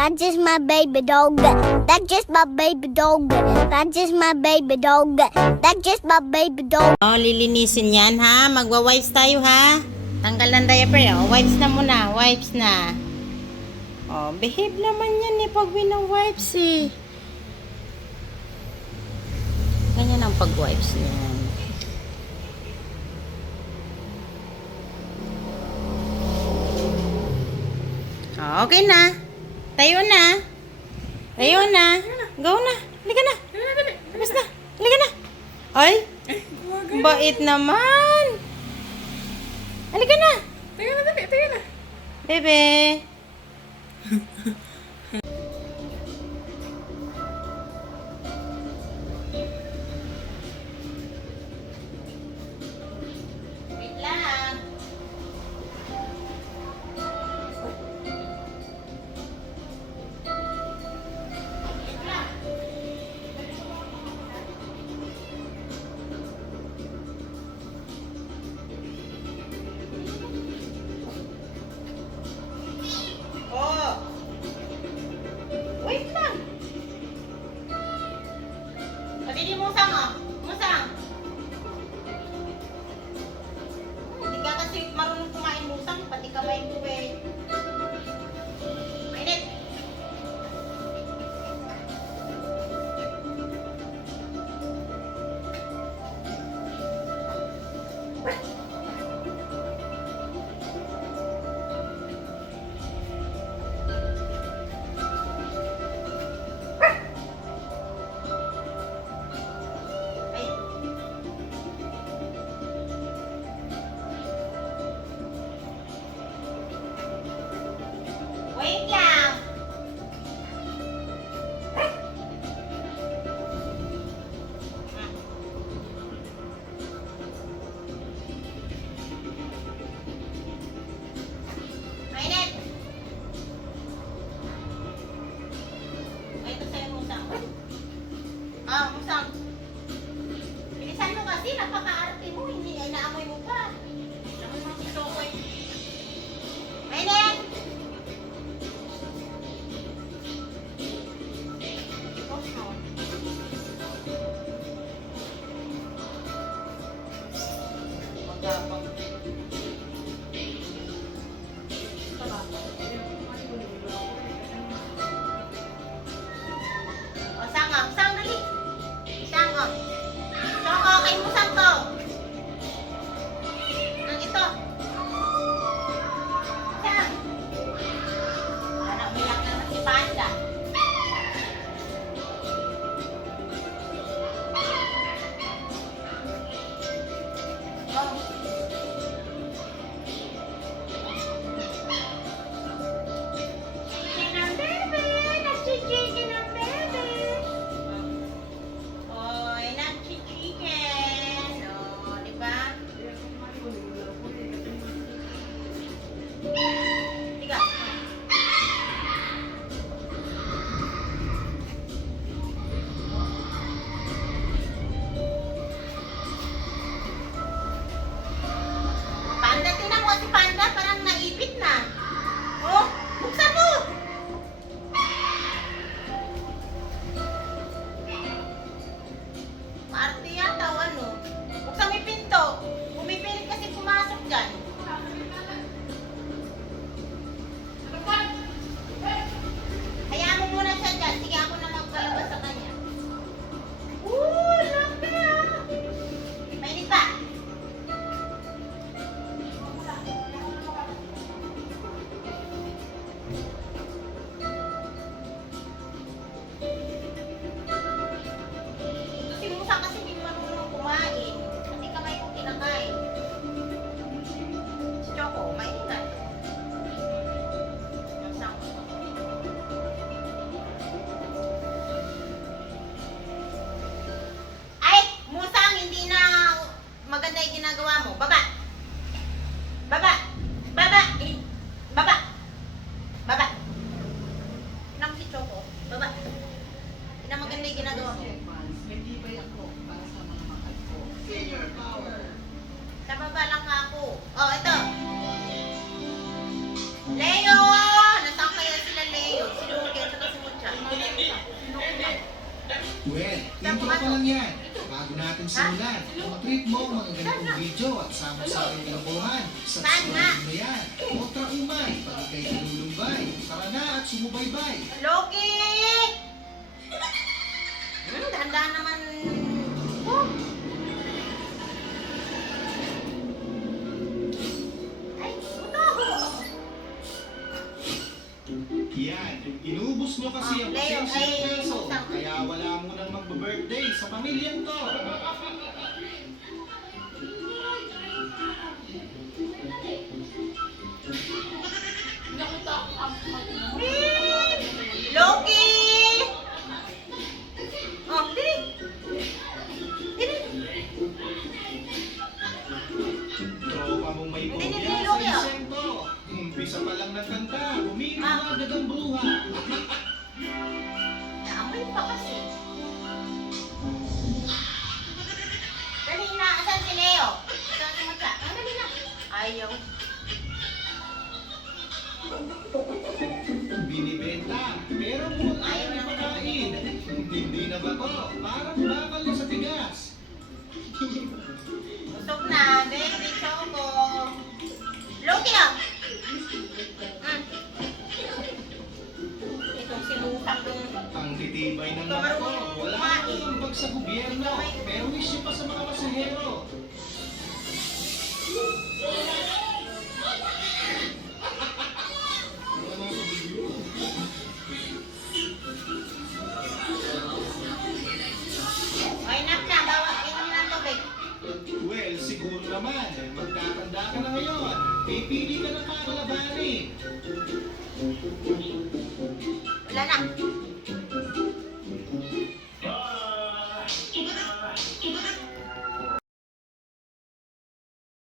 That's just my baby dog. That's just my baby dog. That's just my baby dog. That's just my baby dog. Oh, lilinisin yan ha. Magwa-wipes tayo ha. Tanggal ng diaper. Oh, wipes na muna. Wipes na. Oh, behave naman yan eh pag wina-wipes eh. Ganyan ang pag-wipes niyan. Oh, okay na. Tayo na. Tayo na. Go na. Halika na. Tapos na. Halika na. Ay. Bait naman. Halika na. Tayo na, dali. Tayo na. Bebe. Wait lang. Oh. Wait lang. Pabili musang oh. Musang. Hindi ka kasi marunong kumain musang, pati kamay ko eh. Mainit. Ay. Wait lang. Mainit. Ito sa'yo, musang. Ah, musang. Bilisan mo kasi, napaka-arte mo. Hindi ay naamoy mo pa. Naamoy mo si Sokoy. Mainit. Magabang. O, sangam. Sang, dali. Sangam. Soko, kay musang to. Ang ito. Sang. Ano, umiyak naman si Panda. Oh. Chicken ang bebe. Nag-chicken ang bebe. Oy, nag-chicken. O, di ba? Tiga. simulan. Treat mo ang mga ganitong video at sama-saming kalokohan. Subscribe mo yan. O traumay, pag ikay tinulumbay. Tara na at sumubaybay. Loki! Dahan-dahan naman. Oh. Ay, puto! Yan, inubos nyo kasi ang Leo, pasensya ng ay, peso. utang. Kaya wala mo nang magbe-birthday sa pamilyang to. Loki! Oh, dili! Dili! Tropa mong may Hindi, kumya hindi, sa Loki, ah. insento. Umpisa pa lang ng kanta, umiinom Ah. na agad ang bruha. Naamoy pa kasi. Dali na, asan si Leo? Asan si Matla? Ah, dali na. Ayaw. Binibenta, pero kung ayaw na pagkain. Hindi na ba to? Parang bakal na sa tigas. Busog na, baby choco. Loki ah! Itong sinutang dong. Ang titibay ng mga to, wala akong ambag sa gobyerno, pero wish pa sa mga pasahero. Ay, nak na, bawa, inom na tubig. Well, siguro naman, magkakanda ka na ngayon. Pipili ka ng kakalabanin.